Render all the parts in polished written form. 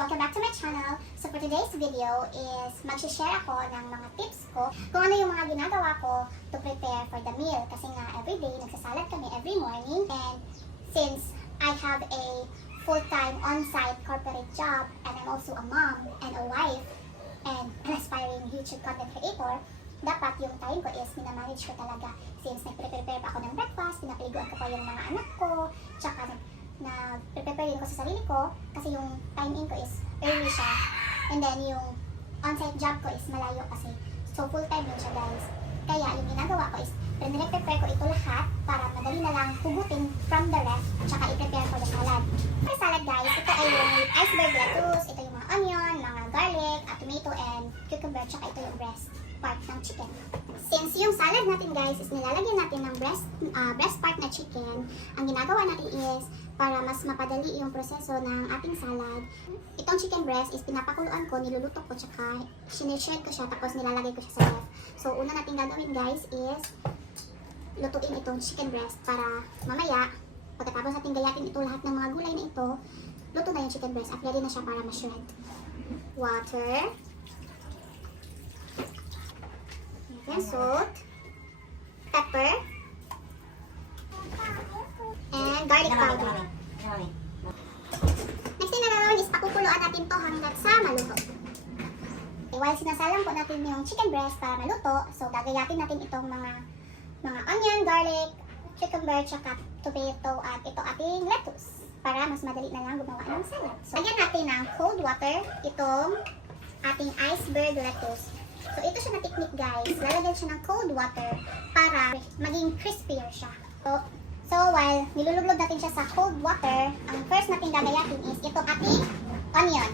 Welcome back to my channel. So for today's video is mag-share ako ng mga tips ko kung ano yung mga ginagawa ko to prepare for the meal. Kasi nga everyday nagsasalad kami every morning, and since I have a full-time on-site corporate job and I'm also a mom and a wife and an aspiring YouTube content creator, dapat yung time ko is minamanage ko talaga. Since nagprepare pa ako ng breakfast, pinapaliguan ko pa yung mga anak ko, tsaka nag-prepare din ko sa sarili ko kasi yung time in ko is early siya. And then yung on-site job ko is malayo kasi. So full time din siya, guys. Kaya yung ginagawa ko is prepare ko ito lahat para madali na lang hugutin from the ref at saka i-prepare for the salad. For salad, guys, ito ay yung iceberg lettuce, ito yung mga onion, mga garlic, tomato and cucumber, tsaka ito yung breast part ng chicken. Since yung salad natin, guys, is nilalagyan natin ng breast part na chicken, ang ginagawa natin is para mas mapadali yung proseso ng ating salad. Itong chicken breast is pinapakuluan ko, niluluto ko, tsaka sinishred ko siya, tapos nilalagay ko siya sa ref. So, una natin gagawin, guys, is lutuin itong chicken breast para mamaya, pagkatapos natin gayatin ito lahat ng mga gulay na ito, luto na yung chicken breast at ready na siya para ma-shred. Water. And salt, pepper, and garlic powder. Next thing na gagawin is pakukuluan natin to hanggang sa maluto. Okay, while sinasalang po natin yung chicken breast para maluto, so gagayatin natin itong mga onion, garlic, cucumber, tsaka tomato at ito ating lettuce para mas madali na lang gumawa ng salad. So lagyan natin ng cold water itong ating iceberg lettuce. So, ito siya na technique, guys. Lalagyan siya ng cold water para maging crispier siya. So while nilulublog natin siya sa cold water, ang first natin gagayatin is itong ating onion.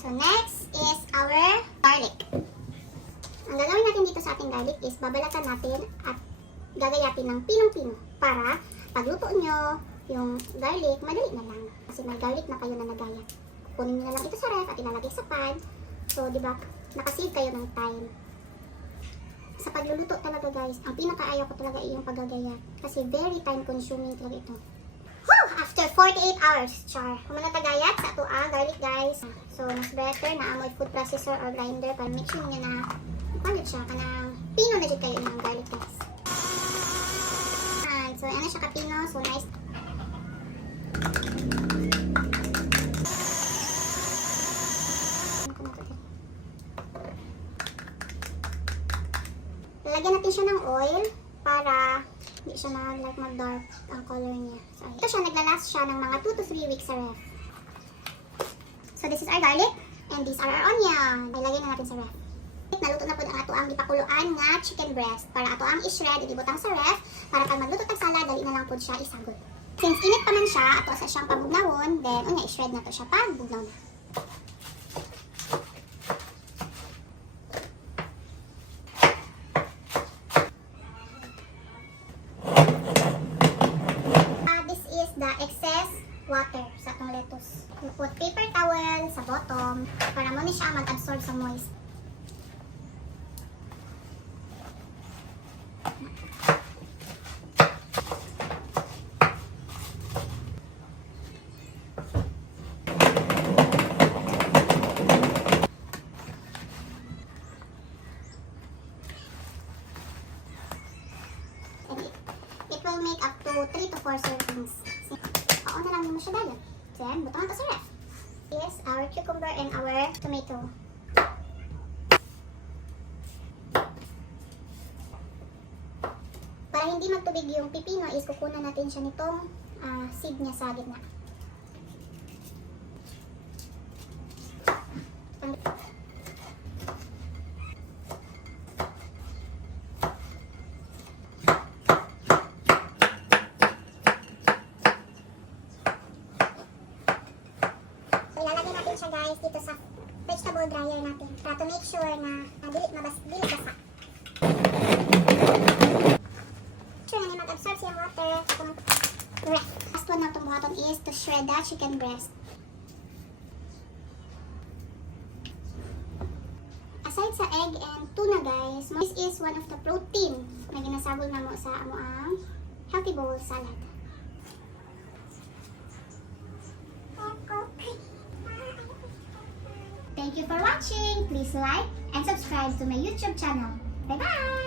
So next is our garlic. Ang gagawin natin dito sa ating garlic is babalatan natin at gagayatin ng pinong-pino para pagluto nyo yung garlic, madali na lang. Kasi may garlic na kayo na nagayat. Kunin nyo na lang ito sa ref at ilalagay sa pan. So, di ba, nakasave kayo ng time. Sa pagluluto talaga, guys, ang pinakaayaw ko talaga ay yung paggagayat. Kasi very time consuming talaga ito. After 48 hours, char. Kung manatagayat sa ito garlic, guys. So, mas better na amoy food processor or grinder para make sure nyo na paano siya, kanang pino na dyan kayo ng garlic, guys. And, so, ano siya kapino. So, nice. Lalagyan natin siya ng oil para hindi siya na like mag-dark ang color niya. So, ito siya, naglalast siya ng mga 2 to 3 weeks sa ref. So, this is our garlic and these are our onion. Ilagay na natin sa ref. Naluto na po ang ato ang ipakuluan nga chicken breast para ato ang i-shred, ibutang sa ref para pag magluto tag salad, dali na lang po siya isagol. Since init pa man siya, ato sa siyang pabugnawon, then unya i-shred na to siya pag bugnaw na. Water sa atong lettuce. We put paper towel sa bottom para mo ni siya mag-absorb sa moist. It will make up to 3 to 4 servings. Paon na lang mo siya dagat. Then, butangan to sa ref. Is our cucumber and our tomato. Para hindi magtubig yung pipino is kukunan natin siya nitong seed niya sa gitna. guys dito sa vegetable dryer natin para to make sure na dili basa. Sure na mag-absorb siya water. Last one na itong buhaton is to shred the chicken breast. Aside sa egg and tuna guys, this is one of the protein na ginasabol na mo sa ang healthy bowl salad. Thank you for watching. Please like and subscribe to my YouTube channel. Bye bye!